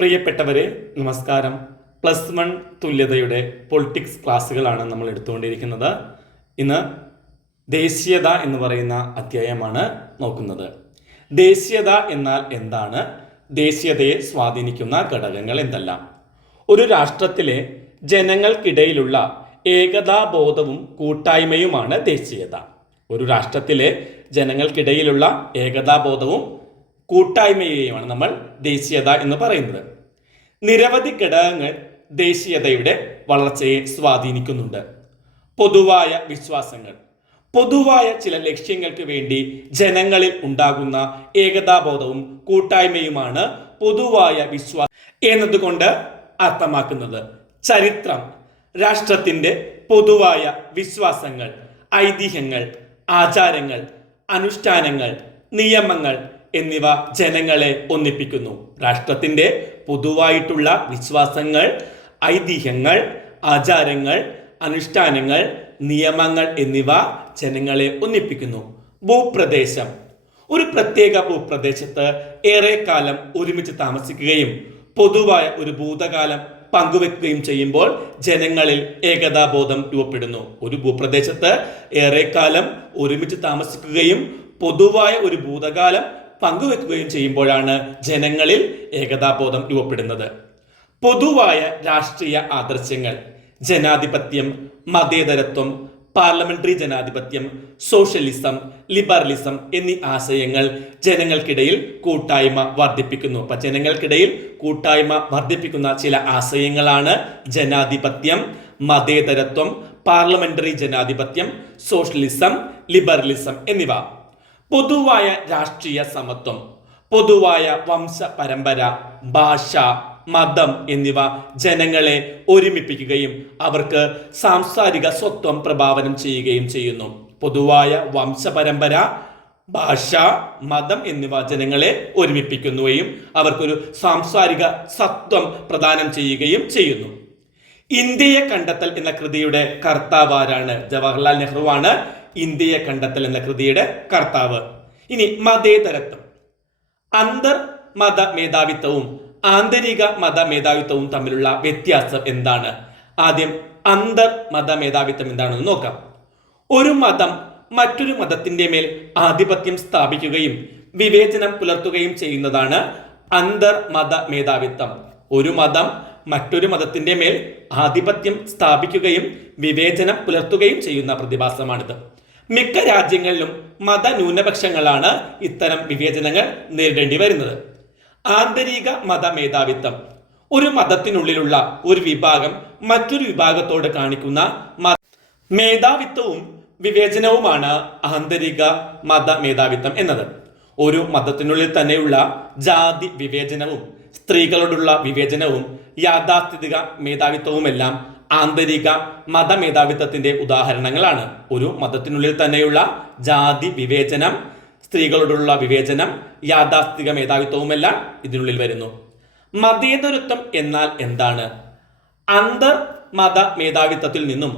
പ്രിയപ്പെട്ടവരെ, നമസ്കാരം. +1 തുല്യതയുടെ പൊളിറ്റിക്സ് ക്ലാസ്സുകളാണ് നമ്മൾ എടുത്തുകൊണ്ടിരിക്കുന്നത്. ഇന്ന് ദേശീയത എന്ന് പറയുന്ന അധ്യായമാണ് നോക്കുന്നത്. ദേശീയത എന്നാൽ എന്താണ്? ദേശീയതയെ സ്വാധീനിക്കുന്ന ഘടകങ്ങൾ എന്തെല്ലാം? ഒരു രാഷ്ട്രത്തിലെ ജനങ്ങൾക്കിടയിലുള്ള ഏകതാബോധവും കൂട്ടായ്മയുമാണ് ദേശീയത. ഒരു രാഷ്ട്രത്തിലെ ജനങ്ങൾക്കിടയിലുള്ള ഏകതാബോധവും കൂട്ടായ്മയെയുമാണ് നമ്മൾ ദേശീയത എന്ന് പറയുന്നത്. നിരവധി ഘടകങ്ങൾ ദേശീയതയുടെ വളർച്ചയെ സ്വാധീനിക്കുന്നുണ്ട്. പൊതുവായ വിശ്വാസങ്ങൾ, പൊതുവായ ചില ലക്ഷ്യങ്ങൾക്ക് വേണ്ടി ജനങ്ങളിൽ ഉണ്ടാകുന്ന ഏകതാബോധവും കൂട്ടായ്മയുമാണ് പൊതുവായ വിശ്വാസം എന്നതുകൊണ്ട് അർത്ഥമാക്കുന്നത്. ചരിത്രം, രാഷ്ട്രത്തിൻ്റെ പൊതുവായ വിശ്വാസങ്ങൾ, ഐതിഹ്യങ്ങൾ, ആചാരങ്ങൾ, അനുഷ്ഠാനങ്ങൾ, നിയമങ്ങൾ എന്നിവ ജനങ്ങളെ ഒന്നിപ്പിക്കുന്നു. രാഷ്ട്രത്തിൻ്റെ പൊതുവായിട്ടുള്ള വിശ്വാസങ്ങൾ, ഐതിഹ്യങ്ങൾ, ആചാരങ്ങൾ, അനുഷ്ഠാനങ്ങൾ, നിയമങ്ങൾ എന്നിവ ജനങ്ങളെ ഒന്നിപ്പിക്കുന്നു. ഭൂപ്രദേശം, ഒരു പ്രത്യേക ഭൂപ്രദേശത്ത് ഏറെക്കാലം ഒരുമിച്ച് താമസിക്കുകയും പൊതുവായ ഒരു ഭൂതകാലം പങ്കുവെക്കുകയും ചെയ്യുമ്പോൾ ജനങ്ങളിൽ ഏകതാബോധം രൂപപ്പെടുന്നു. ഒരു ഭൂപ്രദേശത്ത് ഏറെക്കാലം ഒരുമിച്ച് താമസിക്കുകയും പൊതുവായ ഒരു ഭൂതകാലം പങ്കുവെക്കുകയും ചെയ്യുമ്പോഴാണ് ജനങ്ങളിൽ ഏകതാബോധം രൂപപ്പെടുന്നത്. പൊതുവായ രാഷ്ട്രീയ ആദർശങ്ങൾ, ജനാധിപത്യം, മതേതരത്വം, പാർലമെന്ററി ജനാധിപത്യം, സോഷ്യലിസം, ലിബറലിസം എന്നീ ആശയങ്ങൾ ജനങ്ങൾക്കിടയിൽ കൂട്ടായ്മ വർദ്ധിപ്പിക്കുന്നു. അപ്പൊ ജനങ്ങൾക്കിടയിൽ കൂട്ടായ്മ വർദ്ധിപ്പിക്കുന്ന ചില ആശയങ്ങളാണ് ജനാധിപത്യം, മതേതരത്വം, പാർലമെന്ററി ജനാധിപത്യം, സോഷ്യലിസം, ലിബറലിസം എന്നിവ. പൊതുവായ രാഷ്ട്രീയ സമത്വം, പൊതുവായ വംശ പരമ്പര, ഭാഷ, മതം എന്നിവ ജനങ്ങളെ ഒരുമിപ്പിക്കുകയും അവർക്ക് സാംസ്കാരിക സ്വത്വം പ്രഭാവനം ചെയ്യുകയും ചെയ്യുന്നു. പൊതുവായ വംശപരമ്പര, ഭാഷ, മതം എന്നിവ ജനങ്ങളെ ഒരുമിപ്പിക്കുകയും അവർക്കൊരു സാംസ്കാരിക സത്വം പ്രദാനം ചെയ്യുകയും ചെയ്യുന്നു. ഇന്ത്യയെ കണ്ടെത്തൽ എന്ന കൃതിയുടെ കർത്താവ് ആരാണ്? ജവഹർലാൽ നെഹ്റുവാണ് ഇന്ത്യയെ കണ്ടെത്തൽ എന്ന കൃതിയുടെ കർത്താവ്. ഇനി മതേതരത്വം, അന്തർ മത മേധാവിത്വവും ആന്തരിക മത മേധാവിത്വവും തമ്മിലുള്ള വ്യത്യാസം എന്താണ്? ആദ്യം അന്തർ മത മേധാവിത്വം എന്താണെന്ന് നോക്കാം. ഒരു മതം മറ്റൊരു മതത്തിന്റെ മേൽ ആധിപത്യം സ്ഥാപിക്കുകയും വിവേചനം പുലർത്തുകയും ചെയ്യുന്നതാണ് അന്തർ മത മേധാവിത്വം. ഒരു മതം മറ്റൊരു മതത്തിന്റെ മേൽ ആധിപത്യം സ്ഥാപിക്കുകയും വിവേചനം പുലർത്തുകയും ചെയ്യുന്ന പ്രതിഭാസമാണിത്. മിക്ക രാജ്യങ്ങളിലും മതന്യൂനപക്ഷങ്ങളാണ് ഇത്തരം വിവേചനങ്ങൾ നേരിടേണ്ടി വരുന്നത്. ആന്തരിക മത മേധാവിത്വം, ഒരു മതത്തിനുള്ളിലുള്ള ഒരു വിഭാഗം മറ്റൊരു വിഭാഗത്തോട് കാണിക്കുന്ന മേധാവിത്വവും വിവേചനവുമാണ് ആന്തരിക മത മേധാവിത്വം എന്നത്. ഒരു മതത്തിനുള്ളിൽ തന്നെയുള്ള ജാതി വിവേചനവും സ്ത്രീകളോടുള്ള വിവേചനവും യാഥാസ്ഥിതിക മേധാവിത്വവുമെല്ലാം ആന്തരിക മതമേധാവിത്വത്തിന്റെ ഉദാഹരണങ്ങളാണ്. ഒരു മതത്തിനുള്ളിൽ തന്നെയുള്ള ജാതി വിവേചനം, സ്ത്രീകളോടുള്ള വിവേചനം, യാഥാസ്ഥിതിക മേധാവിത്വവുമെല്ലാം ഇതിനുള്ളിൽ വരുന്നു. മതേതരത്വം എന്നാൽ എന്താണ്? അന്തർ മത മേധാവിത്വത്തിൽ നിന്നും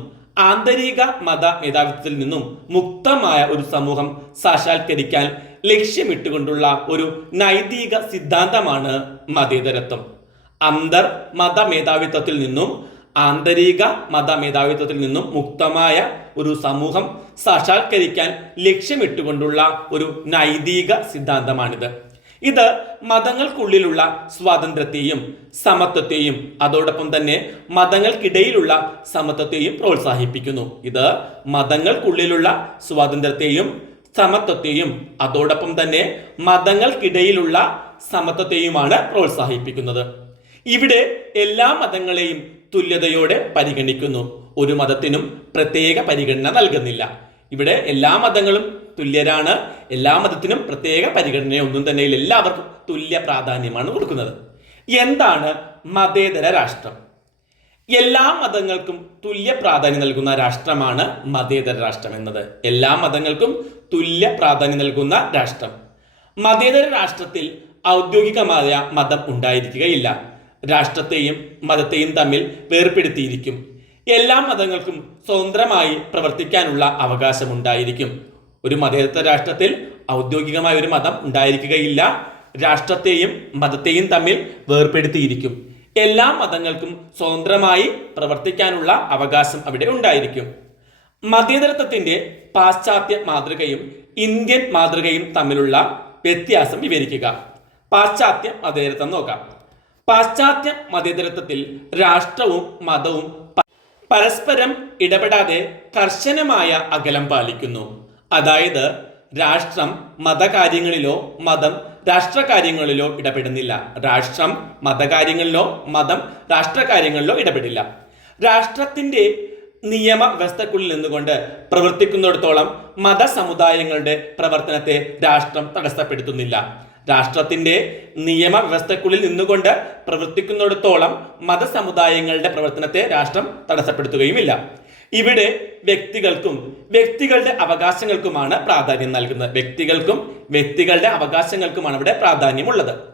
ആന്തരിക മത മേധാവിത്വത്തിൽ നിന്നും മുക്തമായ ഒരു സമൂഹം സാക്ഷാത്കരിക്കാൻ ലക്ഷ്യമിട്ടുകൊണ്ടുള്ള ഒരു നൈതിക സിദ്ധാന്തമാണ് മതേതരത്വം. അന്തർ മത മേധാവിത്വത്തിൽ നിന്നും ആന്തരിക മത മേധാവിത്വത്തിൽ നിന്നും മുക്തമായ ഒരു സമൂഹം സാക്ഷാത്കരിക്കാൻ ലക്ഷ്യമിട്ടുകൊണ്ടുള്ള ഒരു നൈതിക സിദ്ധാന്തമാണിത്. ഇത് മതങ്ങൾക്കുള്ളിലുള്ള സ്വാതന്ത്ര്യത്തെയും സമത്വത്തെയും അതോടൊപ്പം തന്നെ മതങ്ങൾക്കിടയിലുള്ള സമത്വത്തെയും പ്രോത്സാഹിപ്പിക്കുന്നു. ഇത് മതങ്ങൾക്കുള്ളിലുള്ള സ്വാതന്ത്ര്യത്തെയും സമത്വത്തെയും അതോടൊപ്പം തന്നെ മതങ്ങൾക്കിടയിലുള്ള സമത്വത്തെയുമാണ് പ്രോത്സാഹിപ്പിക്കുന്നത്. ഇവിടെ എല്ലാ മതങ്ങളെയും തുല്യതയോടെ പരിഗണിക്കുന്നു. ഒരു മതത്തിനും പ്രത്യേക പരിഗണന നൽകുന്നില്ല. ഇവിടെ എല്ലാ മതങ്ങളും തുല്യരാണ്. എല്ലാ മതത്തിനും പ്രത്യേക പരിഗണനയൊന്നും തന്നെ എല്ലാവർക്കും തുല്യ പ്രാധാന്യമാണ് കൊടുക്കുന്നത്. എന്താണ് മതേതര രാഷ്ട്രം? എല്ലാ മതങ്ങൾക്കും തുല്യ പ്രാധാന്യം നൽകുന്ന രാഷ്ട്രമാണ് മതേതര രാഷ്ട്രം എന്നത്. എല്ലാ മതങ്ങൾക്കും തുല്യ പ്രാധാന്യം നൽകുന്ന രാഷ്ട്രം. മതേതര രാഷ്ട്രത്തിൽ ഔദ്യോഗികമായ മതം ഉണ്ടായിരിക്കുകയില്ല. രാഷ്ട്രത്തെയും മതത്തെയും തമ്മിൽ വേർപെടുത്തിയിരിക്കും. എല്ലാ മതങ്ങൾക്കും സ്വതന്ത്രമായി പ്രവർത്തിക്കാനുള്ള അവകാശമുണ്ടായിരിക്കും. ഒരു മതേതര രാഷ്ട്രത്തിൽ ഔദ്യോഗികമായ ഒരു മതം ഉണ്ടായിരിക്കുകയില്ല. രാഷ്ട്രത്തെയും മതത്തെയും തമ്മിൽ വേർപെടുത്തിയിരിക്കും. എല്ലാ മതങ്ങൾക്കും സ്വതന്ത്രമായി പ്രവർത്തിക്കാനുള്ള അവകാശം അവിടെ ഉണ്ടായിരിക്കും. മതേതരത്വത്തിന്റെ പാശ്ചാത്യ മാതൃകയും ഇന്ത്യൻ മാതൃകയും തമ്മിലുള്ള വ്യത്യാസം വിവരിക്കുക. പാശ്ചാത്യ മതേതരത്വം നോക്കാം. പാശ്ചാത്യ മതേതരത്വത്തിൽ രാഷ്ട്രവും മതവും പരസ്പരം ഇടപെടാതെ കർശനമായ അകലം പാലിക്കുന്നു. അതായത് രാഷ്ട്രം മതകാര്യങ്ങളിലോ മതം രാഷ്ട്രകാര്യങ്ങളിലോ ഇടപെടുന്നില്ല. രാഷ്ട്രം മതകാര്യങ്ങളിലോ മതം രാഷ്ട്രകാര്യങ്ങളിലോ ഇടപെടില്ല. രാഷ്ട്രത്തിന്റെ നിയമവ്യവസ്ഥക്കുള്ളിൽ നിന്നുകൊണ്ട് പ്രവർത്തിക്കുന്നിടത്തോളം മതസമുദായങ്ങളുടെ പ്രവർത്തനത്തെ രാഷ്ട്രം തടസ്സപ്പെടുത്തുന്നില്ല. രാഷ്ട്രത്തിന്റെ നിയമവ്യവസ്ഥക്കുള്ളിൽ നിന്നുകൊണ്ട് പ്രവർത്തിക്കുന്നിടത്തോളം മതസമുദായങ്ങളുടെ പ്രവർത്തനത്തെ രാഷ്ട്രം തടസ്സപ്പെടുത്തുകയുമില്ല. ഇവിടെ വ്യക്തികൾക്കും വ്യക്തികളുടെ അവകാശങ്ങൾക്കുമാണ് പ്രാധാന്യം നൽകുന്നത്. വ്യക്തികൾക്കും വ്യക്തികളുടെ അവകാശങ്ങൾക്കുമാണ് ഇവിടെ പ്രാധാന്യമുള്ളത്.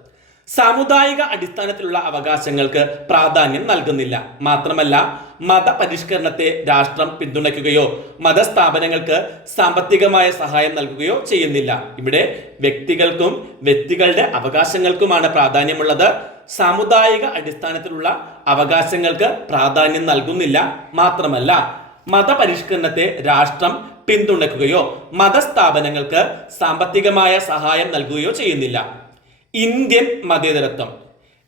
സാമുദായിക അടിസ്ഥാനത്തിലുള്ള അവകാശങ്ങൾക്ക് പ്രാധാന്യം നൽകുന്നില്ല. മാത്രമല്ല മതപരിഷ്കരണത്തെ രാഷ്ട്രം പിന്തുണയ്ക്കുകയോ മതസ്ഥാപനങ്ങൾക്ക് സാമ്പത്തികമായ സഹായം നൽകുകയോ ചെയ്യുന്നില്ല. ഇവിടെ വ്യക്തികൾക്കും വ്യക്തികളുടെ അവകാശങ്ങൾക്കുമാണ് പ്രാധാന്യമുള്ളത്. സാമുദായിക അടിസ്ഥാനത്തിലുള്ള അവകാശങ്ങൾക്ക് പ്രാധാന്യം നൽകുന്നില്ല. മാത്രമല്ല മതപരിഷ്കരണത്തെ രാഷ്ട്രം പിന്തുണയ്ക്കുകയോ മതസ്ഥാപനങ്ങൾക്ക് സാമ്പത്തികമായ സഹായം നൽകുകയോ ചെയ്യുന്നില്ല. ഇന്ത്യൻ മതേതരത്വം.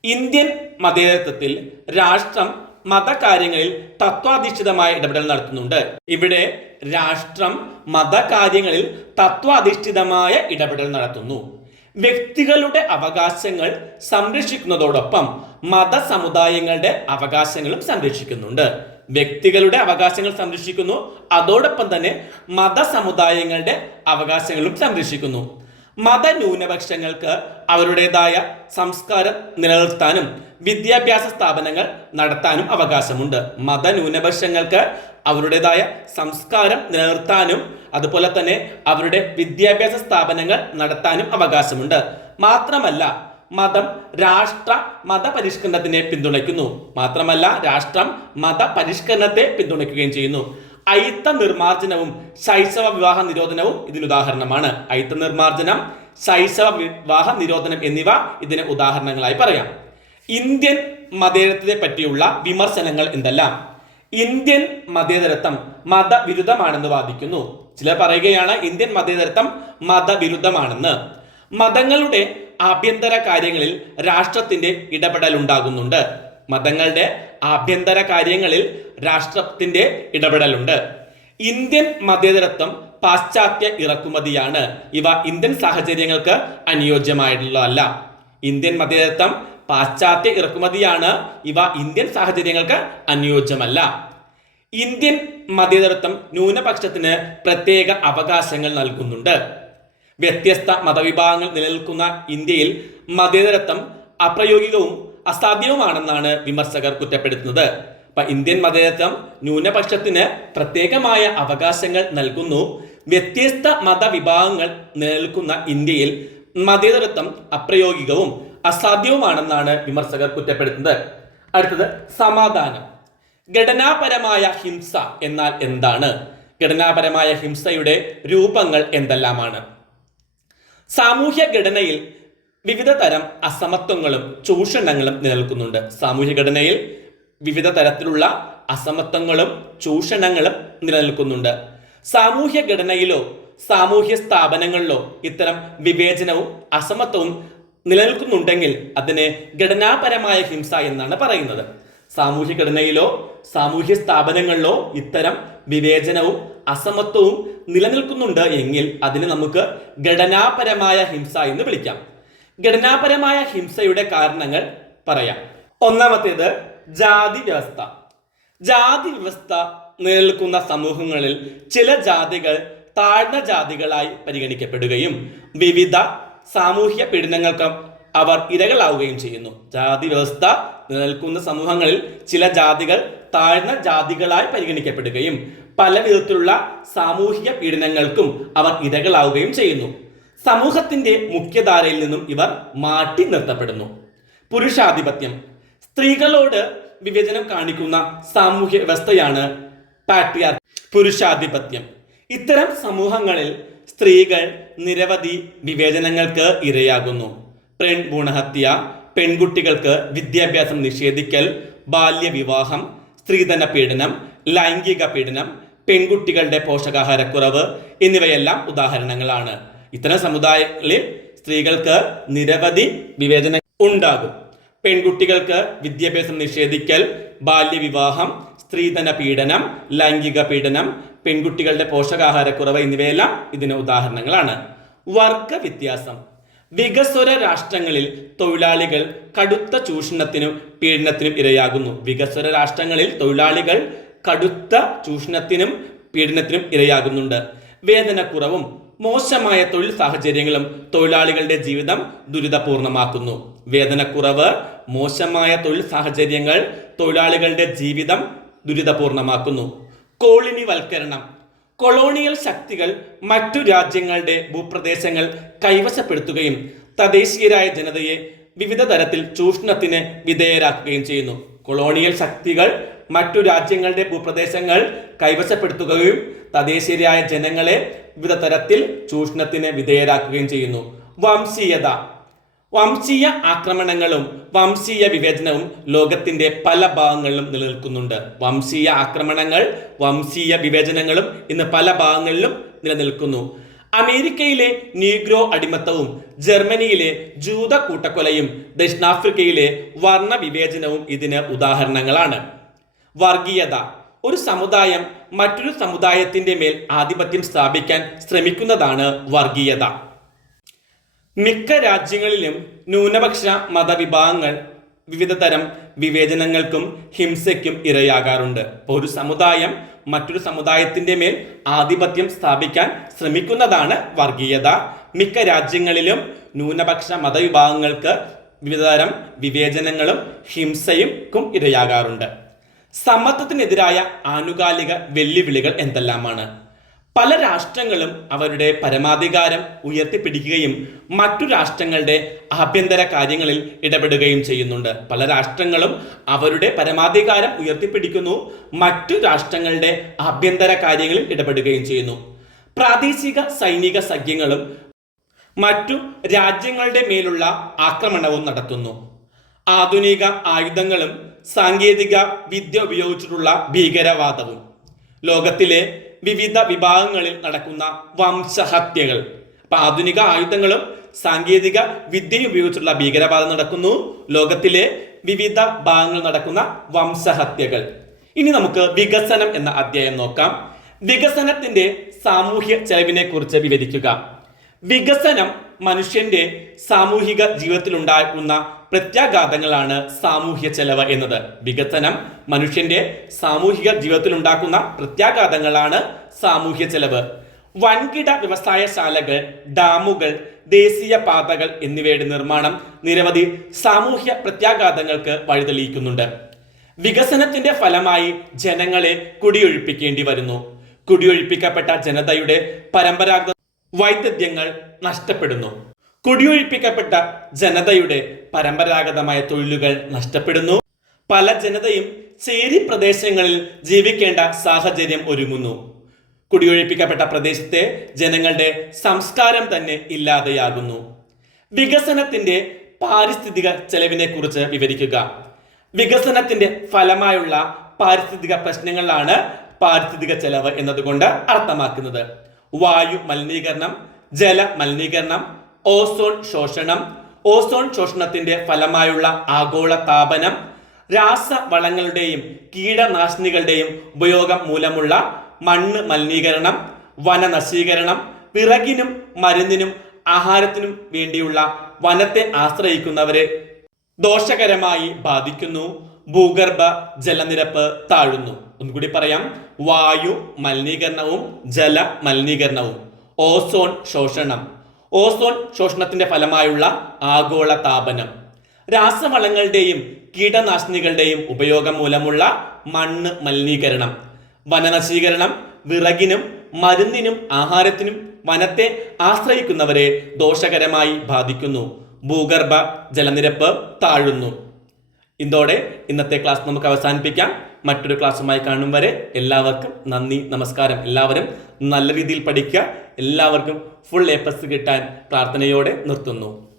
ഇന്ത്യൻ മതേതരത്വത്തിൽ രാഷ്ട്രം മതകാര്യങ്ങളിൽ തത്വാധിഷ്ഠിതമായ ഇടപെടൽ നടത്തുന്നുണ്ട്. ഇവിടെ രാഷ്ട്രം മതകാര്യങ്ങളിൽ തത്വാധിഷ്ഠിതമായ ഇടപെടൽ നടത്തുന്നു. വ്യക്തികളുടെ അവകാശങ്ങൾ സംരക്ഷിക്കുന്നതോടൊപ്പം മതസമുദായങ്ങളുടെ അവകാശങ്ങളും സംരക്ഷിക്കുന്നുണ്ട്. വ്യക്തികളുടെ അവകാശങ്ങൾ സംരക്ഷിക്കുന്നു, അതോടൊപ്പം തന്നെ മതസമുദായങ്ങളുടെ അവകാശങ്ങളും സംരക്ഷിക്കുന്നു. മതന്യൂനപക്ഷങ്ങൾക്ക് അവരുടേതായ സംസ്കാരം നിലനിർത്താനും വിദ്യാഭ്യാസ സ്ഥാപനങ്ങൾ നടത്താനും അവകാശമുണ്ട്. മതന്യൂനപക്ഷങ്ങൾക്ക് അവരുടേതായ സംസ്കാരം നിലനിർത്താനും അതുപോലെ തന്നെ അവരുടെ വിദ്യാഭ്യാസ സ്ഥാപനങ്ങൾ നടത്താനും അവകാശമുണ്ട്. മാത്രമല്ല മതം രാഷ്ട്ര മതപരിഷ്കരണത്തിനെ പിന്തുണയ്ക്കുന്നു. മാത്രമല്ല രാഷ്ട്രം മതപരിഷ്കരണത്തെ പിന്തുണയ്ക്കുകയും ചെയ്യുന്നു. അയിത്ത നിർമാർജനവും ശൈശവ വിവാഹ നിരോധനവും ഇതിന് ഉദാഹരണമാണ്. അയിത്ത നിർമാർജനം, ശൈശവ വിവാഹ നിരോധനം എന്നിവ ഇതിന് ഉദാഹരണങ്ങളായി പറയാം. ഇന്ത്യൻ മതേതരത്വത്തെ പറ്റിയുള്ള വിമർശനങ്ങൾ എന്തെല്ലാം? ഇന്ത്യൻ മതേതരത്വം മതവിരുദ്ധമാണെന്ന് വാദിക്കുന്നു. ചിലർ പറയുകയാണ് ഇന്ത്യൻ മതേതരത്വം മതവിരുദ്ധമാണെന്ന്. മതങ്ങളുടെ ആഭ്യന്തര കാര്യങ്ങളിൽ രാഷ്ട്രത്തിന്റെ ഇടപെടൽ ഉണ്ടാകുന്നുണ്ട്. മതങ്ങളുടെ ആഭ്യന്തര കാര്യങ്ങളിൽ രാഷ്ട്രത്തിന്റെ ഇടപെടലുണ്ട്. ഇന്ത്യൻ മതേതരത്വം പാശ്ചാത്യ ഇറക്കുമതിയാണ്. ഇവ ഇന്ത്യൻ സാഹചര്യങ്ങൾക്ക് അനുയോജ്യമായിട്ടുള്ളതല്ല. ഇന്ത്യൻ മതേതരത്വം പാശ്ചാത്യ ഇറക്കുമതിയാണ്. ഇവ ഇന്ത്യൻ സാഹചര്യങ്ങൾക്ക് അനുയോജ്യമല്ല. ഇന്ത്യൻ മതേതരത്വം ന്യൂനപക്ഷത്തിന് പ്രത്യേക അവകാശങ്ങൾ നൽകുന്നുണ്ട്. വ്യത്യസ്ത മതവിഭാഗങ്ങൾ നിലനിൽക്കുന്ന ഇന്ത്യയിൽ മതേതരത്വം അപ്രായോഗികവും അസാധ്യവുമാണെന്നാണ് വിമർശകർ കുറ്റപ്പെടുത്തുന്നത്. അപ്പൊ ഇന്ത്യൻ മതേതരത്വം ന്യൂനപക്ഷത്തിന് പ്രത്യേകമായ അവകാശങ്ങൾ നൽകുന്നു. വ്യത്യസ്ത മതവിഭാഗങ്ങൾ നിലനിൽക്കുന്ന ഇന്ത്യയിൽ മതേതരത്വം അപ്രായോഗികവും അസാധ്യവുമാണെന്നാണ് വിമർശകർ കുറ്റപ്പെടുത്തുന്നത്. അടുത്തത് സമാധാനം. ഘടനാപരമായ ഹിംസ എന്നാൽ എന്താണ്? ഘടനാപരമായ ഹിംസയുടെ രൂപങ്ങൾ എന്തെല്ലാമാണ്? സാമൂഹ്യ ഘടനയിൽ വിവിധ തരം അസമത്വങ്ങളും ചൂഷണങ്ങളും നിലനിൽക്കുന്നുണ്ട്. സാമൂഹ്യ ഘടനയിൽ വിവിധ തരത്തിലുള്ള അസമത്വങ്ങളും ചൂഷണങ്ങളും നിലനിൽക്കുന്നുണ്ട്. സാമൂഹ്യ ഘടനയിലോ സാമൂഹ്യ സ്ഥാപനങ്ങളിലോ ഇത്തരം വിവേചനവും അസമത്വവും നിലനിൽക്കുന്നുണ്ടെങ്കിൽ അതിനെ ഘടനാപരമായ ഹിംസ എന്നാണ് പറയുന്നത്. സാമൂഹ്യ ഘടനയിലോ സാമൂഹ്യ സ്ഥാപനങ്ങളിലോ ഇത്തരം വിവേചനവും അസമത്വവും നിലനിൽക്കുന്നുണ്ട് എങ്കിൽ അതിനെ നമുക്ക് ഘടനാപരമായ ഹിംസ എന്ന് വിളിക്കാം. ഘടനാപരമായ ഹിംസയുടെ കാരണങ്ങൾ പറയാം. ഒന്നാമത്തേത് ജാതി വ്യവസ്ഥ. ജാതി വ്യവസ്ഥ നിലനിൽക്കുന്ന സമൂഹങ്ങളിൽ ചില ജാതികൾ താഴ്ന്ന ജാതികളായി പരിഗണിക്കപ്പെടുകയും വിവിധ സാമൂഹ്യ പീഡനങ്ങൾക്ക് അവർ ഇരകളാവുകയും ചെയ്യുന്നു. ജാതി വ്യവസ്ഥ നിലനിൽക്കുന്ന സമൂഹങ്ങളിൽ ചില ജാതികൾ താഴ്ന്ന ജാതികളായി പരിഗണിക്കപ്പെടുകയും പല വിധത്തിലുള്ള സാമൂഹിക പീഡനങ്ങൾക്കും അവർ ഇരകളാവുകയും ചെയ്യുന്നു. സമൂഹത്തിന്റെ മുഖ്യധാരയിൽ നിന്നും ഇവർ മാറ്റി നിർത്തപ്പെടുന്നു. പുരുഷാധിപത്യം. സ്ത്രീകളോട് വിവേചനം കാണിക്കുന്ന സാമൂഹ്യ വ്യവസ്ഥയാണ് പാട്രിയാർക്കി, പുരുഷാധിപത്യം. ഇത്തരം സമൂഹങ്ങളിൽ സ്ത്രീകൾ നിരവധി വിവേചനങ്ങൾക്ക് ഇരയാകുന്നു. ഭ്രൂണഹത്യ, പെൺകുട്ടികൾക്ക് വിദ്യാഭ്യാസം നിഷേധിക്കൽ, ബാല്യവിവാഹം, സ്ത്രീധന പീഡനം, ലൈംഗിക പീഡനം, പെൺകുട്ടികളുടെ പോഷകാഹാരക്കുറവ് എന്നിവയെല്ലാം ഉദാഹരണങ്ങളാണ്. ഇത്തരം സമുദായങ്ങളിൽ സ്ത്രീകൾക്ക് നിരവധി വിവേചനം ഉണ്ടാകും. പെൺകുട്ടികൾക്ക് വിദ്യാഭ്യാസം നിഷേധിക്കൽ, ബാല്യവിവാഹം, സ്ത്രീധന പീഡനം, ലൈംഗിക പീഡനം, പെൺകുട്ടികളുടെ പോഷകാഹാരക്കുറവ് എന്നിവയെല്ലാം ഇതിന് ഉദാഹരണങ്ങളാണ്. വർഗ വ്യത്യാസം. വികസ്വര രാഷ്ട്രങ്ങളിൽ തൊഴിലാളികൾ കടുത്ത ചൂഷണത്തിനും പീഡനത്തിനും ഇരയാകുന്നു. വികസ്വര രാഷ്ട്രങ്ങളിൽ തൊഴിലാളികൾ കടുത്ത ചൂഷണത്തിനും പീഡനത്തിനും ഇരയാകുന്നുണ്ട്. വേതനക്കുറവും മോശമായ തൊഴിൽ സാഹചര്യങ്ങളും തൊഴിലാളികളുടെ ജീവിതം ദുരിതപൂർണമാക്കുന്നു. വേതനക്കുറവ്, മോശമായ തൊഴിൽ സാഹചര്യങ്ങൾ തൊഴിലാളികളുടെ ജീവിതം ദുരിതപൂർണമാക്കുന്നു. കോളനിവൽക്കരണം. കൊളോണിയൽ ശക്തികൾ മറ്റു രാജ്യങ്ങളുടെ ഭൂപ്രദേശങ്ങൾ കൈവശപ്പെടുത്തുകയും തദ്ദേശീയരായ ജനതയെ വിവിധ തരത്തിൽ ചൂഷണത്തിന് വിധേയരാക്കുകയും ചെയ്യുന്നു. കൊളോണിയൽ ശക്തികൾ മറ്റു രാജ്യങ്ങളുടെ ഭൂപ്രദേശങ്ങൾ കൈവശപ്പെടുത്തുകയും തദ്ദേശീയരായ ജനങ്ങളെ വിവിധ തരത്തിൽ ചൂഷണത്തിന് വിധേയരാക്കുകയും ചെയ്യുന്നു. വംശീയത. വംശീയ ആക്രമണങ്ങളും വംശീയ വിവേചനവും ലോകത്തിന്റെ പല ഭാഗങ്ങളിലും നിലനിൽക്കുന്നുണ്ട്. വംശീയ ആക്രമണങ്ങൾ, വംശീയ വിവേചനങ്ങളും ഇന്ന് പല ഭാഗങ്ങളിലും നിലനിൽക്കുന്നു. അമേരിക്കയിലെ നീഗ്രോ അടിമത്തവും ജർമ്മനിയിലെ ജൂത കൂട്ടക്കൊലയും ദക്ഷിണാഫ്രിക്കയിലെ വർണ്ണ വിവേചനവും ഇതിന് ഉദാഹരണങ്ങളാണ്. വർഗീയത. ഒരു സമുദായം മറ്റൊരു സമുദായത്തിന്റെ മേൽ ആധിപത്യം സ്ഥാപിക്കാൻ ശ്രമിക്കുന്നതാണ് വർഗീയത. മിക്ക രാജ്യങ്ങളിലും ന്യൂനപക്ഷ മതവിഭാഗങ്ങൾ വിവിധ തരം വിവേചനങ്ങൾക്കും ഹിംസയ്ക്കും ഇരയാകാറുണ്ട്. ഒരു സമുദായം മറ്റൊരു സമുദായത്തിന്റെ മേൽ ആധിപത്യം സ്ഥാപിക്കാൻ ശ്രമിക്കുന്നതാണ് വർഗീയത. മിക്ക രാജ്യങ്ങളിലും ന്യൂനപക്ഷ മതവിഭാഗങ്ങൾക്ക് വിവിധ തരം വിവേചനങ്ങളും ഹിംസയ്ക്കും ഇരയാകാറുണ്ട്. സമത്വത്തിനെതിരായ ആനുകാലിക വെല്ലുവിളികൾ എന്തെല്ലാമാണ്? പല രാഷ്ട്രങ്ങളും അവരുടെ പരമാധികാരം ഉയർത്തിപ്പിടിക്കുകയും മറ്റു രാഷ്ട്രങ്ങളുടെ ആഭ്യന്തര കാര്യങ്ങളിൽ ഇടപെടുകയും ചെയ്യുന്നുണ്ട്. പല രാഷ്ട്രങ്ങളും അവരുടെ പരമാധികാരം ഉയർത്തിപ്പിടിക്കുന്നു, മറ്റു രാഷ്ട്രങ്ങളുടെ ആഭ്യന്തര കാര്യങ്ങളിൽ ഇടപെടുകയും ചെയ്യുന്നു. പ്രാദേശിക സൈനിക സഖ്യങ്ങളും മറ്റു രാജ്യങ്ങളുടെ മേലുള്ള ആക്രമണവും നടത്തുന്നു. ആധുനിക ആയുധങ്ങളും സാങ്കേതിക വിദ്യ ഉപയോഗിച്ചിട്ടുള്ള ഭീകരവാദവും. ലോകത്തിലെ വിവിധ വിഭാഗങ്ങളിൽ നടക്കുന്ന വംശഹത്യകൾ. അപ്പൊ ആധുനിക ആയുധങ്ങളും സാങ്കേതിക വിദ്യയും ഉപയോഗിച്ചുള്ള ഭീകരവാദം നടക്കുന്നു. ലോകത്തിലെ വിവിധ ഭാഗങ്ങളിൽ നടക്കുന്ന വംശഹത്യകൾ. ഇനി നമുക്ക് വികസനം എന്ന അധ്യായം നോക്കാം. വികസനത്തിന്റെ സാമൂഹ്യ ചെലവിനെ കുറിച്ച് വിവരിക്കുക. വികസനം മനുഷ്യന്റെ സാമൂഹിക ജീവിതത്തിൽ ഉണ്ടാകുന്ന പ്രത്യാഘാതങ്ങളാണ് സാമൂഹ്യ ചെലവ് എന്നത്. വികസനം മനുഷ്യന്റെ സാമൂഹിക ജീവിതത്തിൽ ഉണ്ടാക്കുന്ന പ്രത്യാഘാതങ്ങളാണ് സാമൂഹ്യ ചെലവ്. വൻകിട വ്യവസായശാലകൾ, ഡാമുകൾ, ദേശീയ പാതകൾ എന്നിവയുടെ നിർമ്മാണം നിരവധി സാമൂഹ്യ പ്രത്യാഘാതങ്ങൾക്ക് വഴിതെളിയിക്കുന്നുണ്ട്. വികസനത്തിന്റെ ഫലമായി ജനങ്ങളെ കുടിയൊഴിപ്പിക്കേണ്ടി വരുന്നു. കുടിയൊഴിപ്പിക്കപ്പെട്ട ജനതയുടെ പരമ്പരാഗത വൈദഗ്ധ്യങ്ങൾ നഷ്ടപ്പെടുന്നു. കുടിയൊഴിപ്പിക്കപ്പെട്ട ജനതയുടെ പരമ്പരാഗതമായ തൊഴിലുകൾ നഷ്ടപ്പെടുന്നു. പല ജനതയും ചേരി പ്രദേശങ്ങളിൽ ജീവിക്കേണ്ട സാഹചര്യം ഒരുങ്ങുന്നു. കുടിയൊഴിപ്പിക്കപ്പെട്ട പ്രദേശത്തെ ജനങ്ങളുടെ സംസ്കാരം തന്നെ ഇല്ലാതെയാകുന്നു. വികസനത്തിന്റെ പാരിസ്ഥിതിക ചെലവിനെ കുറിച്ച് വിവരിക്കുക. വികസനത്തിന്റെ ഫലമായുള്ള പാരിസ്ഥിതിക പ്രശ്നങ്ങളാണ് പാരിസ്ഥിതിക ചെലവ് എന്നതുകൊണ്ട് അർത്ഥമാക്കുന്നത്. വായു മലിനീകരണം, ജല മലിനീകരണം, ഓസോൺ ശോഷണം, ഓസോൺ ശോഷണത്തിന്റെ ഫലമായുള്ള ആഗോള താപനം, രാസവളങ്ങളുടെയും കീടനാശിനികളുടെയും ഉപയോഗം മൂലമുള്ള മണ്ണ് മലിനീകരണം, വനനശീകരണം, വിറകിനും മരുന്നിനും ആഹാരത്തിനും വേണ്ടിയുള്ള വനത്തെ ആശ്രയിക്കുന്നവരെ ദോഷകരമായി ബാധിക്കുന്നു. ഭൂഗർഭ ജലനിരപ്പ് താഴുന്നു. ഒന്നുകൂടി പറയാം. വായു മലിനീകരണവും ജല മലിനീകരണവും, ഓസോൺ ശോഷണം, ഓസോൺ ശോഷണത്തിന്റെ ഫലമായുള്ള ആഗോള താപനം, രാസവളങ്ങളുടെയും കീടനാശിനികളുടെയും ഉപയോഗം മൂലമുള്ള മണ്ണ് മലിനീകരണം, വനനശീകരണം, വിറകിനും മരുന്നിനും ആഹാരത്തിനും വനത്തെ ആശ്രയിക്കുന്നവരെ ദോഷകരമായി ബാധിക്കുന്നു. ഭൂഗർഭ ജലനിരപ്പ് താഴുന്നു. ഇതോടെ ഇന്നത്തെ ക്ലാസ് നമുക്ക് അവസാനിപ്പിക്കാം. മറ്റൊരു ക്ലാസ്സുമായി കാണും വരെ എല്ലാവർക്കും നന്ദി, നമസ്കാരം. എല്ലാവരും നല്ല രീതിയിൽ പഠിക്കുക. എല്ലാവർക്കും ഫുൾ A+ കിട്ടാൻ പ്രാർത്ഥനയോടെ നിർത്തുന്നു.